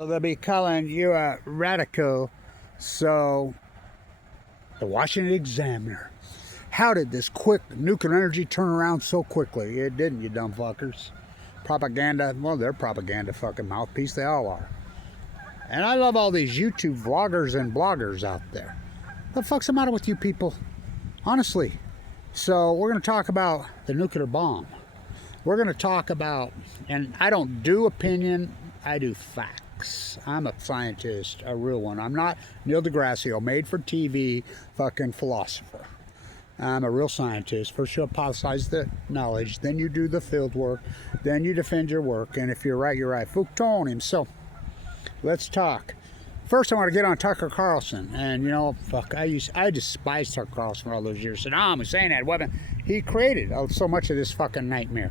They'll be calling you a radical. So, the Washington Examiner. How did this quick nuclear energy turn around so quickly? It didn't, you dumb fuckers. Propaganda, well, they're propaganda fucking mouthpiece. They all are. And I love all these YouTube vloggers and bloggers out there. What the fuck's the matter with you people? Honestly. So, we're going to talk about the nuclear bomb. We're going to talk about, and I don't do opinion, I do facts. I'm a scientist, a real one. I'm not Neil deGrasse, made for TV fucking philosopher. I'm a real scientist. First you hypothesize the knowledge, then you do the field work, then you defend your work, and if you're right, you're right. FUKUSHIMA. So, let's talk. First, I want to get on Tucker Carlson, and you know, fuck, I despised Tucker Carlson for all those years. And I'm saying that weapon, he created so much of this fucking nightmare.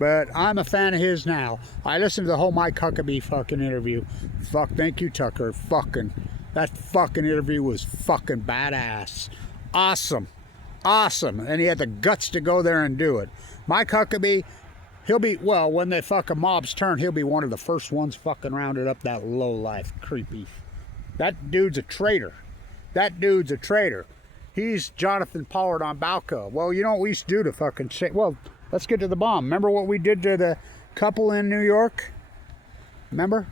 But I'm a fan of his now. I listened to the whole Mike Huckabee fucking interview. Fuck, thank you, Tucker. Fucking, that fucking interview was fucking badass. Awesome. Awesome. And he had the guts to go there and do it. Mike Huckabee, he'll be, well, when the fucking mobs turn, he'll be one of the first ones fucking rounded up. That low-life, creepy. That dude's a traitor. That dude's a traitor. He's Jonathan Pollard on Balco. Well, you know what we used to do to fucking shit? Well, let's get to the bomb. Remember what we did to the couple in New York? Remember?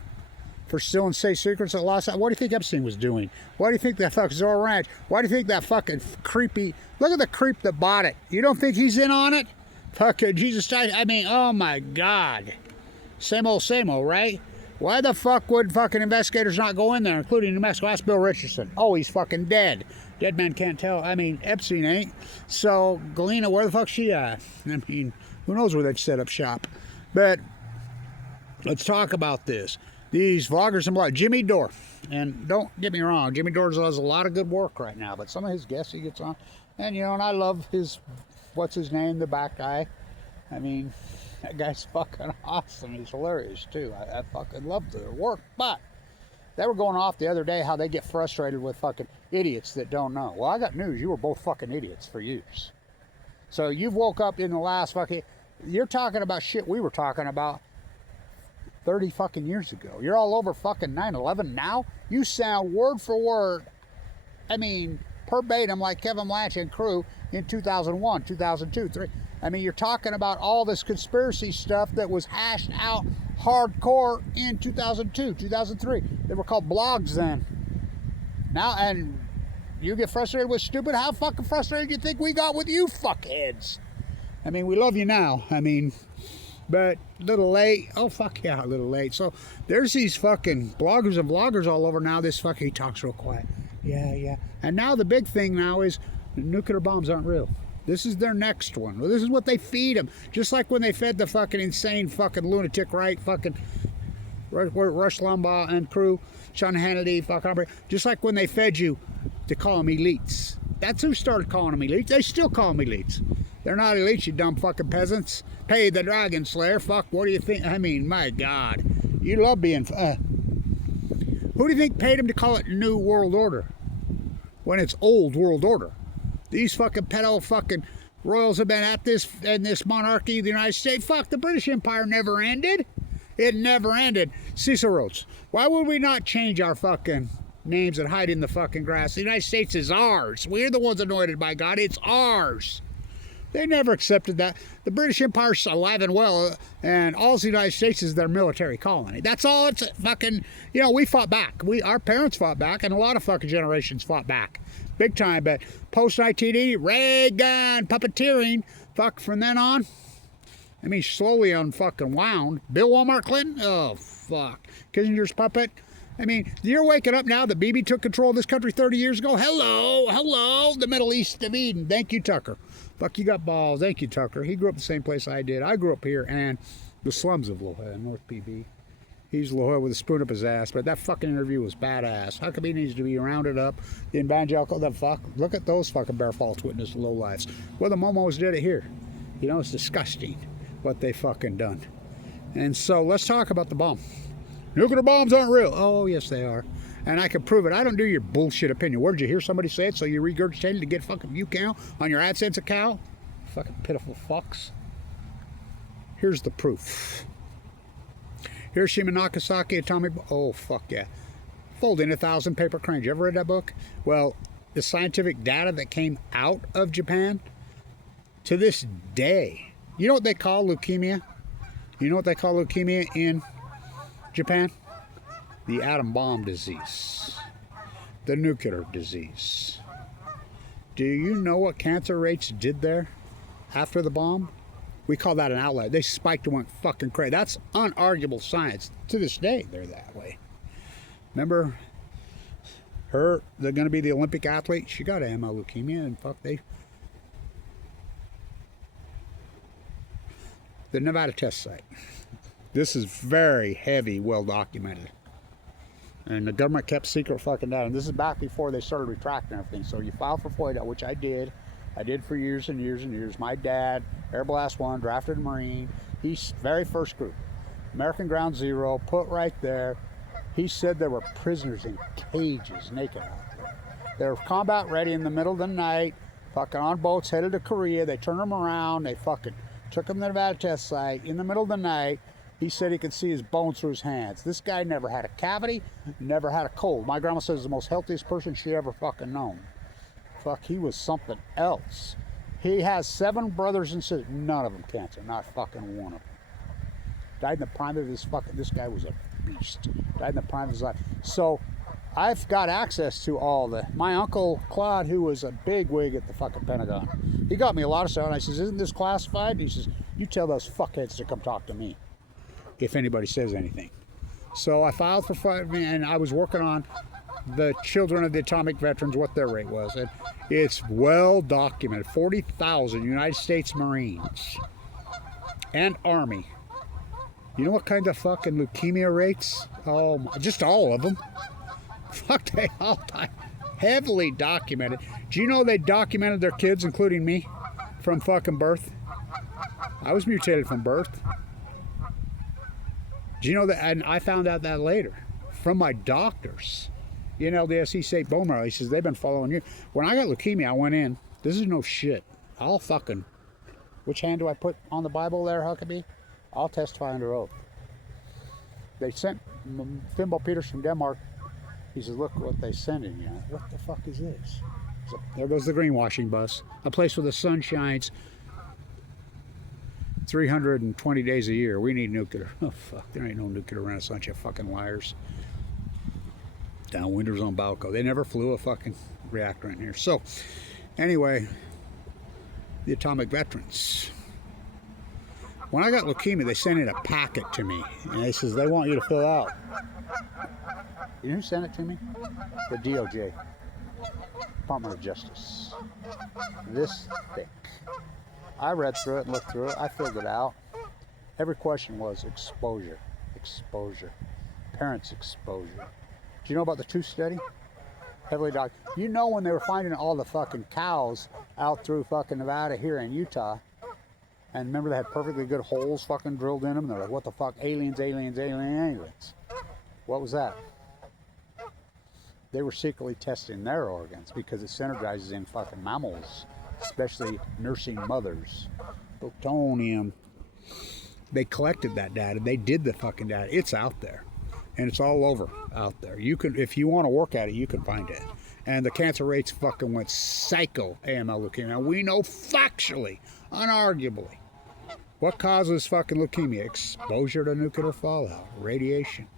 For stealing state secrets at Los Angeles. What do you think Epstein was doing? Why do you think that fucking Zorro Ranch? Why do you think that fucking creepy... Look at the creep that bought it. You don't think he's in on it? Fucking Jesus Christ. I mean, oh my God. Same old, right? Why the fuck would fucking investigators not go in there, including New Mexico? Ask Bill Richardson. Oh, he's fucking dead. Dead man can't tell. I mean, Epstein ain't. So, Galena, where the fuck's she at? I mean, who knows where they'd set up shop. But, let's talk about this. These vloggers and bloggers. Jimmy Dore. And don't get me wrong, Jimmy Dore does a lot of good work right now. But some of his guests he gets on. And, you know, and I love his, what's his name, the back guy. I mean, that guy's fucking awesome. He's hilarious, too. I fucking love their work. But they were going off the other day how they get frustrated with fucking idiots that don't know. Well, I got news. You were both fucking idiots for years. So you've woke up in the last fucking... You're talking about shit we were talking about 30 fucking years ago. You're all over fucking 9/11 now? You sound word for word, I mean, verbatim like Kevin Blanch and crew in 2001, 2002, 3. I mean, you're talking about all this conspiracy stuff that was hashed out hardcore in 2002, 2003. They were called blogs then. Now, and you get frustrated with stupid. How fucking frustrated do you think we got with you fuckheads? I mean, we love you now. I mean, but a little late. Oh, fuck yeah, a little late. So there's these fucking bloggers and vloggers all over now. This fucking, he talks real quiet. Yeah. And now the big thing now is nuclear bombs aren't real. This is their next one. Well, this is what they feed them. Just like when they fed the fucking insane fucking lunatic, right? Fucking Rush Limbaugh and crew, Sean Hannity, fucking, just like when they fed you to call them elites. That's who started calling them elites. They still call them elites. They're not elites, you dumb fucking peasants. Pay the dragon slayer. Fuck, what do you think? I mean, my God. You love being... who do you think paid them to call it New World Order when it's Old World Order? These fucking pedo fucking royals have been at this in this monarchy of the United States. Fuck, the British Empire never ended. It never ended. Cecil Rhodes, why would we not change our fucking names and hide in the fucking grass? The United States is ours. We're the ones anointed by God. It's ours. They never accepted that. The British Empire's alive and well, and all the United States is their military colony. That's all it's fucking, you know, we fought back. Our parents fought back, and a lot of fucking generations fought back. Big time, but post-1980, Reagan, puppeteering, fuck, from then on, I mean, slowly unfucking wound. Bill Walmart Clinton, oh, fuck. Kissinger's puppet. I mean, you're waking up now that Bibi took control of this country 30 years ago. Hello, the Middle East of Eden. Thank you, Tucker. Fuck, you got balls. Thank you, Tucker. He grew up the same place I did. I grew up here and the slums of La Jolla, North PB. He's La Jolla with a spoon up his ass, but that fucking interview was badass. Huckabee needs to be rounded up. The evangelical, the fuck, look at those fucking bare false witness lowlifes. Well, the Momos did it here. You know, it's disgusting what they fucking done. And so let's talk about the bomb. Nuclear bombs aren't real. Oh, yes, they are. And I can prove it. I don't do your bullshit opinion. Where'd you hear somebody say it so you regurgitated to get fucking view count on your AdSense account? Fucking pitiful fucks. Here's the proof. Hiroshima, Nagasaki, atomic. Oh, fuck yeah. Folding 1,000 Paper Cranes. You ever read that book? Well, the scientific data that came out of Japan to this day. You know what they call leukemia? You know what they call leukemia in Japan? The atom bomb disease. The nuclear disease. Do you know what cancer rates did there after the bomb? We call that an outlier. They spiked and went fucking crazy. That's unarguable science. To this day, they're that way. Remember her, they're going to be the Olympic athlete? She got AML leukemia, and fuck, the Nevada test site. This is very heavy, well documented. And the government kept secret fucking data. And this is back before they started retracting everything. So you file for FOIA, which I did. I did for years and years and years. My dad, Air Blast 1, drafted Marine. He's very first group. American Ground Zero, put right there. He said there were prisoners in cages, naked out there. They were combat ready in the middle of the night, fucking on boats headed to Korea. They turned them around. They fucking took them to the Nevada test site in the middle of the night. He said he could see his bones through his hands. This guy never had a cavity, never had a cold. My grandma says he's the most healthiest person she ever fucking known. Fuck, he was something else. He has 7 brothers and sisters, none of them cancer, not fucking one of them. Died in the prime of his fucking, this guy was a beast. Died in the prime of his life. So I've got access to all the, my uncle Claude, who was a big wig at the fucking Pentagon. He got me a lot of stuff, and I says, isn't this classified? And he says, you tell those fuckheads to come talk to me if anybody says anything. So I filed for FOIA, and I was working on the children of the atomic veterans, what their rate was. And it's well documented. 40,000 United States Marines and Army. You know what kind of fucking leukemia rates? Oh, just all of them. Fuck, they all die. Heavily documented. Do you know they documented their kids, including me, from fucking birth? I was mutated from birth. Do you know that? And I found out that later from my doctors. You know, the SE State bone marrow. He says, they've been following you. When I got leukemia, I went in. This is no shit. I'll fucking... Which hand do I put on the Bible there, Huckabee? I'll testify under oath. They sent Fimbo Peters from Denmark. He says, look what they sent in you. What the fuck is this? So, there goes the greenwashing bus. A place where the sun shines 320 days a year. We need nuclear. Oh, fuck. There ain't no nuclear renaissance, you fucking liars. Downwinders on Balco. They never flew a fucking reactor in here. So, anyway, the atomic veterans. When I got leukemia, they sent in a packet to me. And they says, they want you to fill out. You know who sent it to me? The DOJ. Department of Justice. This thick. I read through it and looked through it. I filled it out. Every question was exposure. Exposure. Parents' exposure. Do you know about the Truth Study? Heavily documented. You know when they were finding all the fucking cows out through fucking Nevada here in Utah, and remember they had perfectly good holes fucking drilled in them? They're like, what the fuck? Aliens, aliens, aliens. What was that? They were secretly testing their organs because it synergizes in fucking mammals, especially nursing mothers. Plutonium. They collected that data. They did the fucking data. It's out there. And it's all over out there. You can, if you want to work at it, you can find it. And the cancer rates fucking went psycho. AML leukemia. We know factually, unarguably, what causes fucking leukemia? Exposure to nuclear fallout, radiation.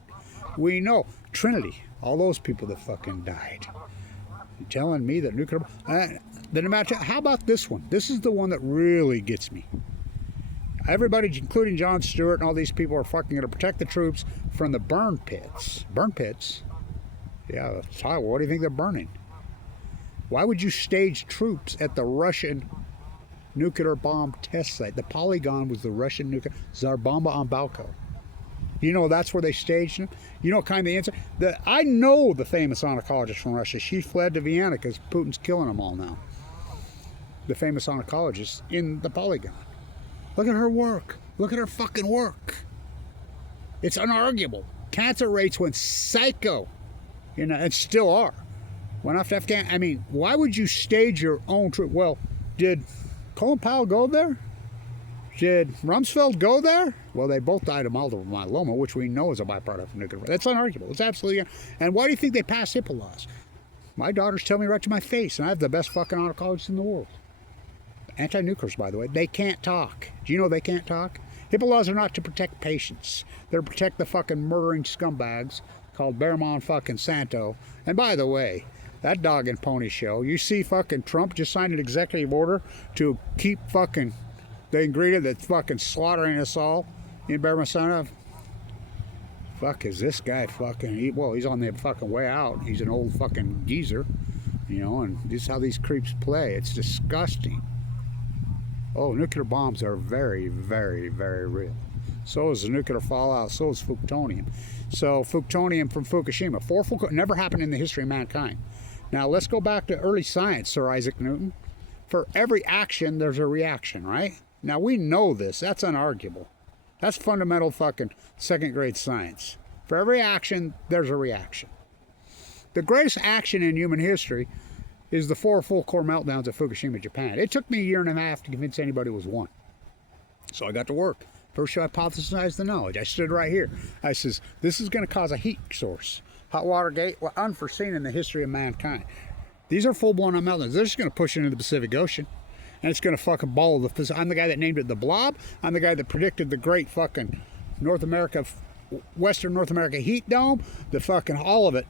We know. Trinity, all those people that fucking died. You're telling me that nuclear... how about this one? This is the one that really gets me. Everybody, including Jon Stewart and all these people, are fucking going to protect the troops from the burn pits. Burn pits? Yeah, what do you think they're burning? Why would you stage troops at the Russian nuclear bomb test site? The Polygon was the Russian nuclear... Tsarbomba on Balco. You know that's where they staged them? You know kind of the answer? I know the famous oncologist from Russia. She fled to Vienna because Putin's killing them all now. The famous oncologist in the Polygon. Look at her work. Look at her fucking work. It's unarguable. Cancer rates went psycho. You know, and still are. Went off to Afghanistan. I mean, why would you stage your own troop? Well, did Colin Powell go there? Did Rumsfeld go there? Well, they both died of multiple myeloma, which we know is a byproduct of nuclear. That's unarguable. It's absolutely. And why do you think they passed HIPAA laws? My daughters tell me right to my face, and I have the best fucking oncologists in the world. Anti-nuclears, by the way, they can't talk. Do you know they can't talk? HIPAA laws are not to protect patients. They're to protect the fucking murdering scumbags called Behrman fucking Santo. And by the way, that dog and pony show, you see fucking Trump just signed an executive order to keep fucking the ingredient that's fucking slaughtering us all in Behrman Santo. Fuck, is this guy fucking, well, he's on the fucking way out. He's an old fucking geezer, you know, and this is how these creeps play. It's disgusting. Oh, nuclear bombs are very, very, very real. So is the nuclear fallout. So is plutonium. So plutonium from Fukushima. Never happened in the history of mankind. Now let's go back to early science, Sir Isaac Newton. For every action, there's a reaction, right? Now we know this. That's unarguable. That's fundamental fucking second grade science. For every action, there's a reaction. The greatest action in human history is the 4 full core meltdowns at Fukushima, Japan. It took me a year and a half to convince anybody it was one. So I got to work. First I hypothesized the knowledge. I stood right here. I says, this is going to cause a heat source. Hot water gate, well, unforeseen in the history of mankind. These are full-blown meltdowns. They're just going to push into the Pacific Ocean. And it's going to fucking ball the Pacific. I'm the guy that named it the blob. I'm the guy that predicted the great fucking Western North America heat dome. The fucking, all of it,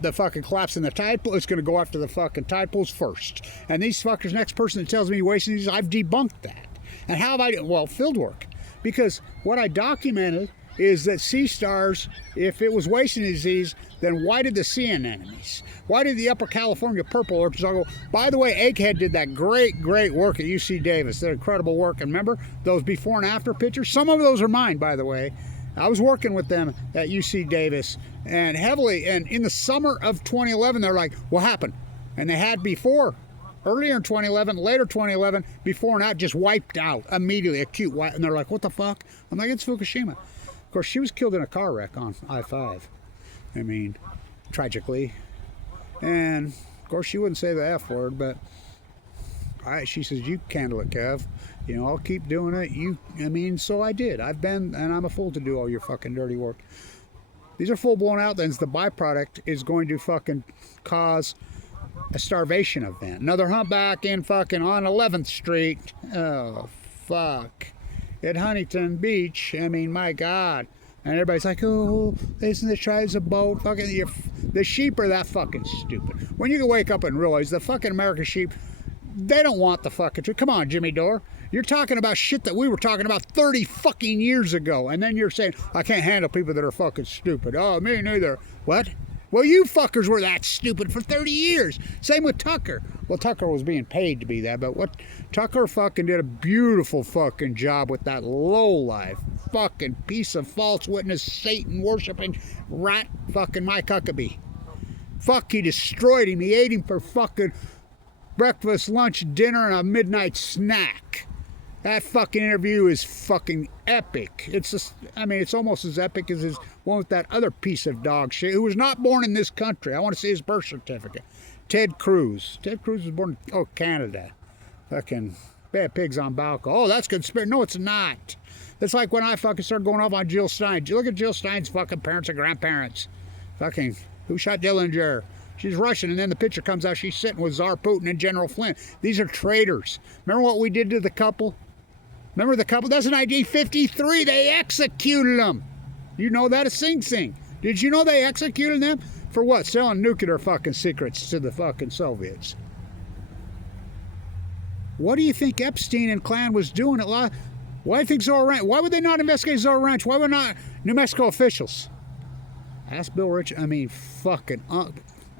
the fucking collapse in the tide pool. It's going to go after the fucking tide pools first. And these fuckers, next person that tells me you're wasting these, I've debunked that. And how have I, well, field work. Because what I documented is that sea stars, if it was wasting disease, then why did the sea anemones? Why did the Upper California purple orchids all go? By the way, Egghead did that great work at UC Davis. They're incredible work. And remember those before and after pictures? Some of those are mine, by the way. I was working with them at UC Davis and heavily. And in the summer of 2011, they're like, what happened? And they had before. Earlier in 2011, later 2011, before and after, just wiped out immediately, acute wipe. And they're like, what the fuck? I'm like, it's Fukushima. Of course, she was killed in a car wreck on I-5. I mean, tragically. And, of course, she wouldn't say the F word, but she says, you handle it, Kev. You know, I'll keep doing it. So I did. I've been, and I'm a fool to do all your fucking dirty work. These are full-blown outlands. The byproduct is going to fucking cause a starvation event. Another humpback in fucking on 11th Street. Oh, fuck. At Huntington Beach. I mean, my God. And everybody's like, oh, isn't this tries a boat? Fucking, the sheep are that fucking stupid. When you can wake up and realize the fucking American sheep, they don't want the fucking truth. Come on, Jimmy Dore. You're talking about shit that we were talking about 30 fucking years ago. And then you're saying, I can't handle people that are fucking stupid. Oh, me neither. What? Well, you fuckers were that stupid for 30 years. Same with Tucker. Well, Tucker was being paid to be that, but what Tucker fucking did a beautiful fucking job with that lowlife fucking piece of false witness, Satan worshiping rat fucking Mike Huckabee. Fuck, he destroyed him. He ate him for fucking breakfast, lunch, dinner, and a midnight snack. That fucking interview is fucking epic. It's just, I mean, it's almost as epic as his one with that other piece of dog shit who was not born in this country. I want to see his birth certificate. Ted Cruz. Ted Cruz was born in, Canada. Fucking bad pigs on Balco. Oh, that's conspiracy. No, it's not. It's like when I fucking started going off on Jill Stein. Look at Jill Stein's fucking parents and grandparents. Fucking, who shot Dillinger? She's Russian, and then the picture comes out, she's sitting with Tsar Putin and General Flynn. These are traitors. Remember what we did to the couple? Remember the couple? That's in 1953. They executed them. You know that? A Sing Sing. Did you know they executed them? For what? Selling nuclear fucking secrets to the fucking Soviets. What do you think Epstein and clan was doing at Why do you think Zorro Ranch? Why would they not investigate Zorro Ranch? Why would not New Mexico officials? Ask Bill Rich. I mean, fucking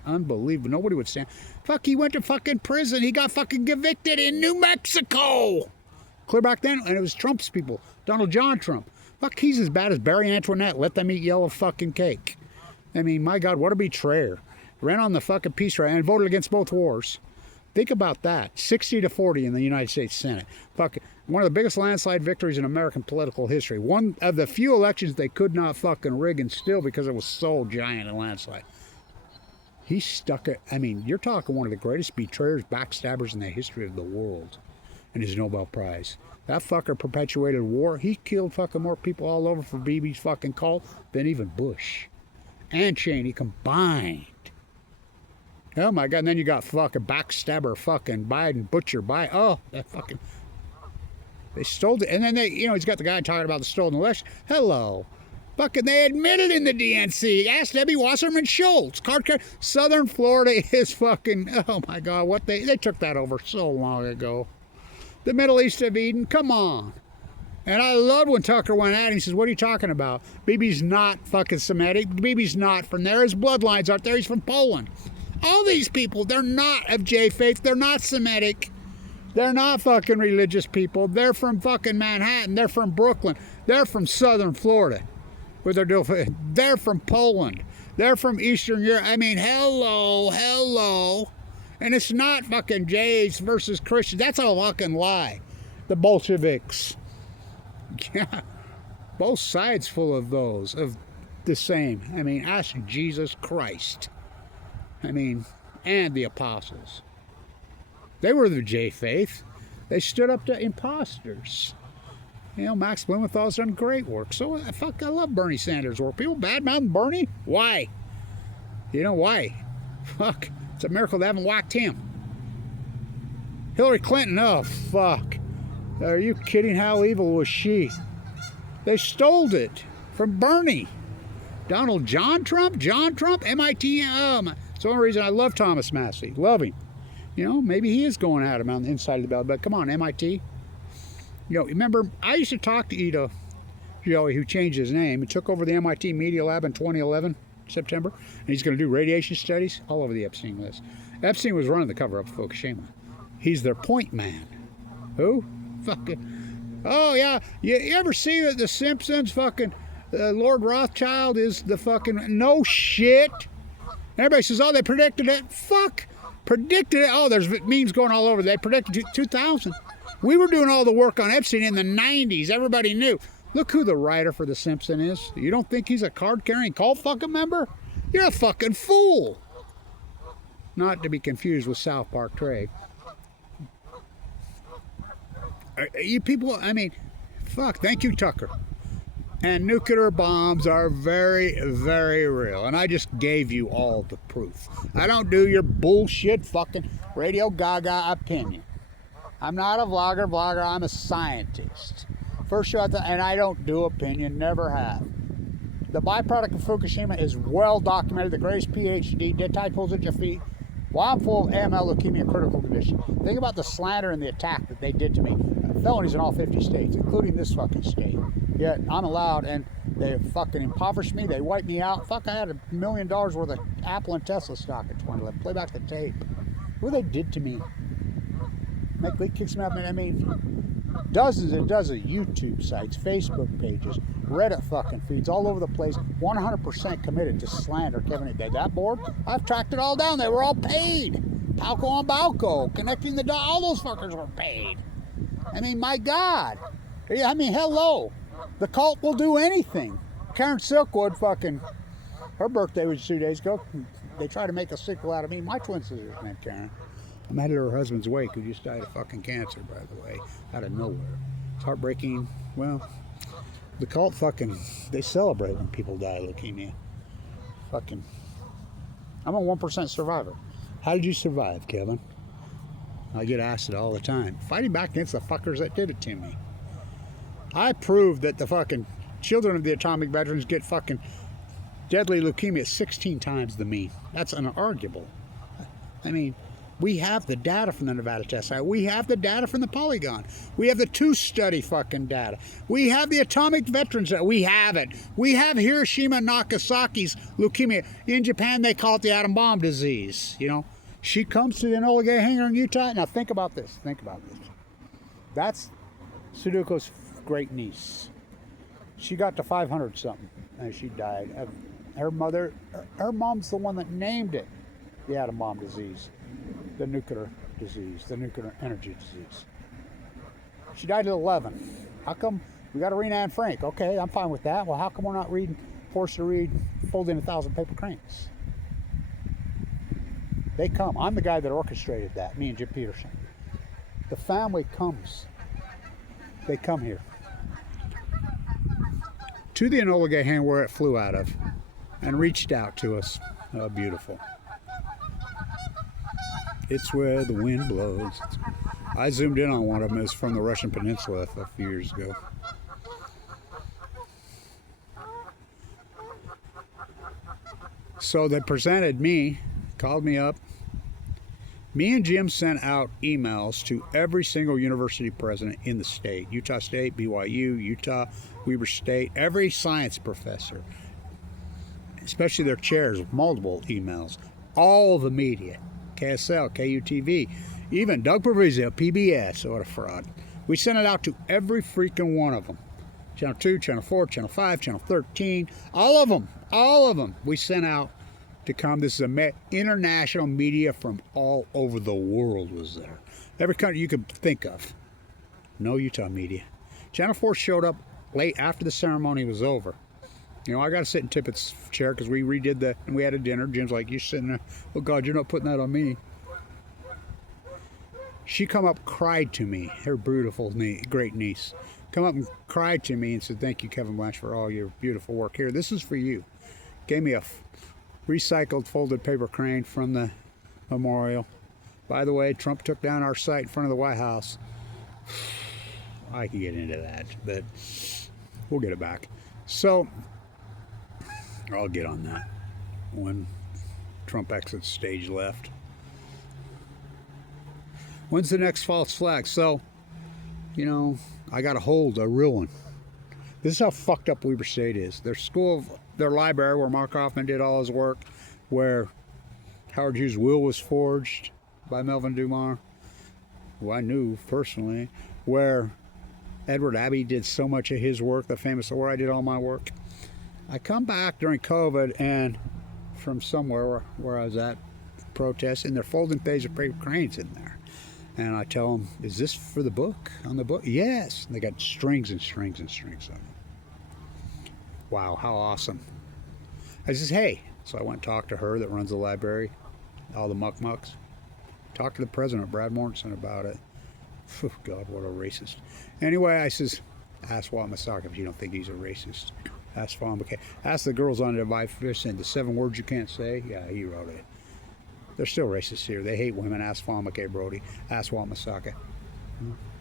unbelievable. Nobody would stand. Fuck, he went to fucking prison. He got fucking convicted in New Mexico. Clear back then, and it was Trump's people. Donald John Trump. Fuck, he's as bad as Barry Antoinette. Let them eat yellow fucking cake. I mean, my God, what a betrayer. Ran on the fucking peace right and voted against both wars. Think about that. 60-40 in the United States Senate. Fuck, one of the biggest landslide victories in American political history. One of the few elections they could not fucking rig and still because it was so giant a landslide. He stuck it. I mean, you're talking one of the greatest betrayers, backstabbers in the history of the world. and his Nobel Prize. That fucker perpetuated war. He killed fucking more people all over for BB's fucking cult than even Bush and Cheney combined. Oh my God! And then you got fucking backstabber, fucking Biden, butcher, Biden. Oh, that fucking. They stole it, and then they, he's got the guy talking about the stolen election. Hello. Fucking, they admitted in the DNC. Ask Debbie Wasserman Schultz. Southern Florida is fucking, oh my God, what they took that over so long ago. The Middle East of Eden, come on. And I loved when Tucker went at him. He says, what are you talking about? BB's not fucking Semitic. BB's not from there. His bloodlines aren't there. He's from Poland. All these people, they're not of J-faith. They're not Semitic. They're not fucking religious people. They're from fucking Manhattan. They're from Brooklyn. They're from Southern Florida. They're from Poland. They're from Eastern Europe. I mean, hello. And it's not fucking Jays versus Christians. That's a fucking lie. The Bolsheviks. Yeah. Both sides full of those, of the same. I mean, ask Jesus Christ. I mean, and the apostles. They were the J-faith. They stood up to imposters. Max Blumenthal's done great work. So, I love Bernie Sanders' work. People badmouthing Bernie? Why? Why? Fuck. It's a miracle they haven't whacked him. Hillary Clinton, oh, fuck. Are you kidding? How evil was she? They stole it from Bernie. John Trump, MIT. It's the only reason I love Thomas Massey. Love him. Maybe he is going at him on the inside of the belt, but come on, MIT. Remember, I used to talk to Ito Joey, who changed his name. He took over the MIT Media Lab in 2011, September, and he's going to do radiation studies all over the Epstein list. Epstein was running the cover-up of Fukushima. He's their point man. Who? Fucking. Oh, yeah. You ever see that the Simpsons fucking Lord Rothschild is the fucking. No shit. Everybody says, oh, they predicted it. Fuck. Predicted it. Oh, there's memes going all over. They predicted 2000. We were doing all the work on Epstein in the 90s. Everybody knew. Look who the writer for The Simpsons is. You don't think he's a card-carrying cult fucking member? You're a fucking fool. Not to be confused with South Park Trey. You people, I mean, fuck, thank you, Tucker. And nuclear bombs are very, very real. And I just gave you all the proof. I don't do your bullshit fucking Radio Gaga opinion. I'm not a vlogger. I'm a scientist. First show and I don't do opinion, never have. The byproduct of Fukushima is well documented. The greatest PhD, dead tide pulls at your feet. While I'm full of AML, leukemia, critical condition. Think about the slander and the attack that they did to me. Felonies in all 50 states, including this fucking state. Yet I'm allowed, and they fucking impoverished me. They wiped me out. Fuck, I had $1 million worth of Apple and Tesla stock in 2011. Play back the tape. What they did to me. Make Lee kicks me up. I mean, dozens and dozens of YouTube sites, Facebook pages, Reddit fucking feeds all over the place. 100% committed to slander Kevin. They that bored? I've tracked it all down. They were all paid. Palco on Balco, connecting the dots. All those fuckers were paid. I mean, my God. I mean, hello. The cult will do anything. Karen Silkwood fucking, her birthday was 2 days ago. They tried to make a sequel out of me. My twin sister's named Karen. I'm at her husband's wake, who just died of fucking cancer, by the way, out of nowhere. It's heartbreaking. Well, the cult fucking, they celebrate when people die of leukemia. Fucking, I'm a 1% survivor. How did you survive, Kevin? I get asked it all the time. Fighting back against the fuckers that did it to me. I proved that the fucking children of the atomic veterans get fucking deadly leukemia 16 times the mean. That's unarguable. I mean, we have the data from the Nevada test site. We have the data from the Polygon. We have the two-study fucking data. We have the atomic veterans data. We have it. We have Hiroshima and Nagasaki's leukemia. In Japan, they call it the atom bomb disease. She comes to the Enola Gay hangar in Utah. Now, think about this. That's Sudoku's great niece. She got to 500 something and she died. Her mom's the one that named it the atom bomb disease. The nuclear disease, the nuclear energy disease. She died at 11. How come we got Arena and Frank? Okay, I'm fine with that. Well, how come we're not forced to read Folding 1,000 Paper Cranes? They come. I'm the guy that orchestrated that, me and Jim Peterson. The family comes. They come here. To the Enola Gay hangar where it flew out of and reached out to us. Oh, beautiful. It's where the wind blows. I zoomed in on one of them. It was from the Russian Peninsula a few years ago. So they presented me, called me up. Me and Jim sent out emails to every single university president in the state. Utah State, BYU, Utah, Weber State, every science professor, especially their chairs, multiple emails. All the media, KSL, KUTV, even Doug Provisio, PBS, what a fraud. We sent it out to every freaking one of them. Channel 2, Channel 4, Channel 5, Channel 13, all of them we sent out to come. This is international media from all over the world was there. Every country you could think of. No Utah media. Channel 4 showed up late after the ceremony was over. You know, I got to sit in Tippett's chair because we redid and we had a dinner. Jim's like, you're sitting there. Oh, God, you're not putting that on me. She come up, cried to me, her beautiful great niece. Come up and cried to me and said, thank you, Kevin Blanch, for all your beautiful work here. This is for you. Gave me a recycled folded paper crane from the memorial. By the way, Trump took down our site in front of the White House. I can get into that, but we'll get it back. So, I'll get on that when Trump exits stage left. When's the next false flag? So, you know, I got to hold a real one. This is how fucked up Weber State is. Their school, their library where Mark Hoffman did all his work, where Howard Hughes' will was forged by Melvin Dumar, who I knew personally, where Edward Abbey did so much of his work, the famous, where I did all my work. I come back during COVID and from somewhere where I was at protesting, they're folding phaser paper cranes in there. And I tell them, is this for the book? On the book? Yes. And they got strings and strings and strings of them. Wow, how awesome. I says, hey. So I went and talked to her that runs the library, all the muck-mucks. Talked to the president, Brad Mortensen, about it. Oh, God, what a racist. Anyway, I says, ask Walt Masaka if you don't think he's a racist. Ask Fombuke. Ask the girls on the Divide Fishing, the 7 words you can't say. Yeah, he wrote it. They're still racist here. They hate women. Ask Fombuke Brody. Ask Walt Masaka.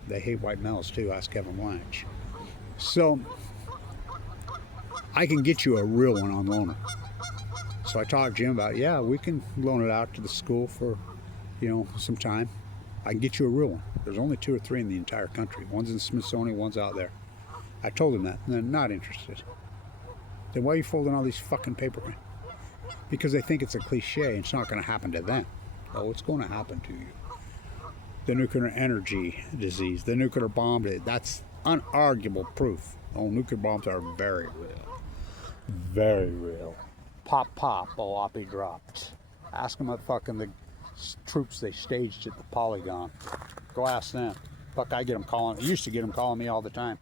They hate white males too. Ask Kevin Blanch. So, I can get you a real one on loaner. So I talked to Jim about, yeah, we can loan it out to the school for, you know, some time. I can get you a real one. There's only 2 or 3 in the entire country. One's in the Smithsonian, one's out there. I told him that, and they're not interested. Then why are you folding all these fucking paper? Because they think it's a cliche and it's not going to happen to them. Oh, it's going to happen to you. The nuclear energy disease, the nuclear bomb, that's unarguable proof. Oh, nuclear bombs are very real. Very real. Pop, pop, Oapi dropped. Ask them about fucking the troops they staged at the Polygon. Go ask them. Fuck, I used to get them calling me all the time.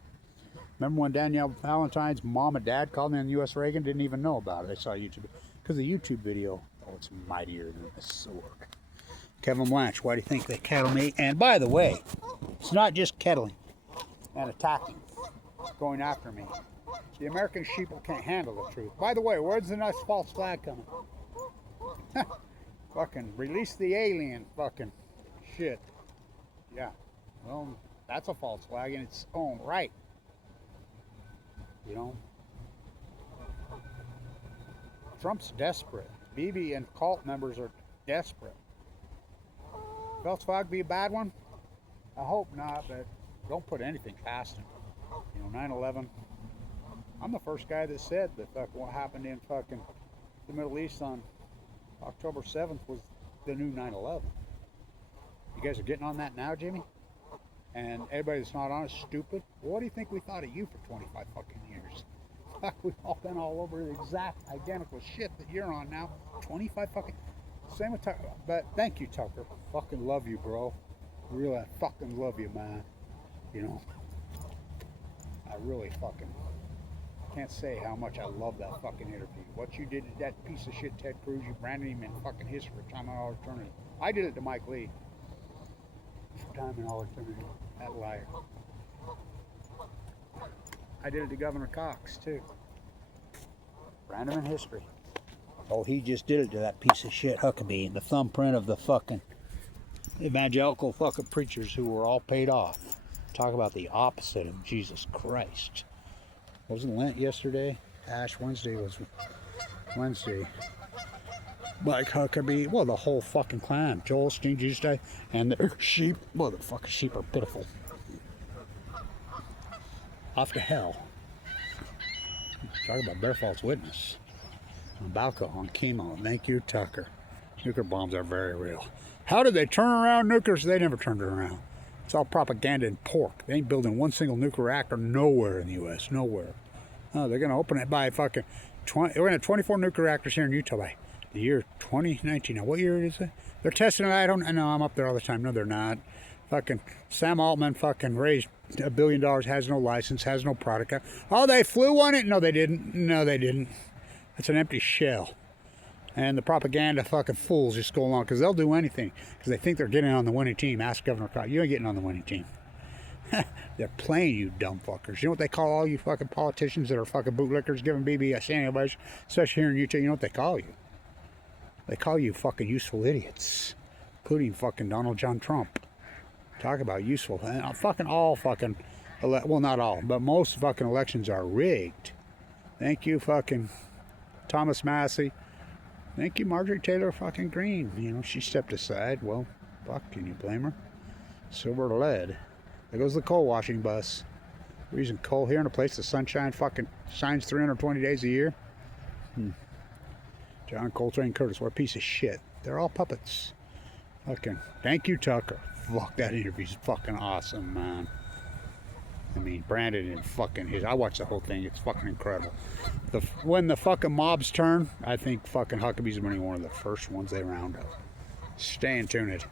Remember when Danielle Valentine's mom and dad called me on U.S. Reagan? Didn't even know about it. I saw YouTube. Because the YouTube video, oh, it's mightier than a sword. Kevin Blanch, why do you think they kettle me? And by the way, it's not just kettling and attacking, going after me. The American sheeple can't handle the truth. By the way, where's the next false flag coming? Fucking release the alien fucking shit. Yeah, well, that's a false flag in its own right. You know? Trump's desperate. Bibi and cult members are desperate. False flag be a bad one? I hope not, but don't put anything past him. You know, 9/11. I'm the first guy that said that what happened in fucking the Middle East on October 7th was the new 9/11. You guys are getting on that now, Jimmy? And everybody that's not on is stupid. Well, what do you think we thought of you for 25 fucking years? Fuck, we've all been all over the exact identical shit that you're on now. 25 fucking... Same with Tucker. But thank you, Tucker. Fucking love you, bro. Really, I fucking love you, man. You know, I really fucking can't say how much I love that fucking interview. What you did to that piece of shit, Ted Cruz, you branded him in fucking history, time and all eternity. I did it to Mike Lee. time in all eternity. That liar. I did it to Governor Cox, too. Random in history. Oh, he just did it to that piece of shit Huckabee. The thumbprint of the fucking evangelical fucking preachers who were all paid off. Talk about the opposite of Jesus Christ. Wasn't Lent yesterday? Ash Wednesday was Wednesday. Like Huckabee, well, the whole fucking clan. Joel, Steen, Jesus Day, and the sheep. Well, the fucking sheep are pitiful. Off to hell. Talk about bear false witness. On Balco, on chemo. Thank you, Tucker. Nuclear bombs are very real. How did they turn around nukers? They never turned it around. It's all propaganda and pork. They ain't building one single nuclear reactor nowhere in the U.S. Nowhere. Oh, they're going to open it by fucking 20. We're going to have 24 nuclear reactors here in Utah by the year 2019. Now, what year is it? They're testing it. I know I'm up there all the time. No, they're not. Fucking Sam Altman fucking raised $1 billion, has no license, has no product. Oh, they flew on it? No, they didn't. No, they didn't. It's an empty shell. And the propaganda fucking fools just go along because they'll do anything because they think they're getting on the winning team. Ask Governor Cox. You ain't getting on the winning team. They're playing, you dumb fuckers. You know what they call all you fucking politicians that are fucking bootlickers giving BB a standing ovation, especially here in Utah? You know what they call you? They call you fucking useful idiots, including fucking Donald John Trump. Talk about useful. And fucking all fucking, well, not all, but most fucking elections are rigged. Thank you, fucking Thomas Massey. Thank you, Marjorie Taylor fucking Greene. You know, she stepped aside. Well, fuck, can you blame her? Silver to lead. There goes the coal washing bus. We're using coal here in a place the sunshine fucking shines 320 days a year. John Coltrane Curtis, what a piece of shit. They're all puppets. Fucking, thank you, Tucker. Fuck, that interview's fucking awesome, man. I mean, Brandon and fucking his. I watched the whole thing. It's fucking incredible. When the fucking mobs turn, I think fucking Huckabee's going to be one of the first ones they round up. Stay tuned.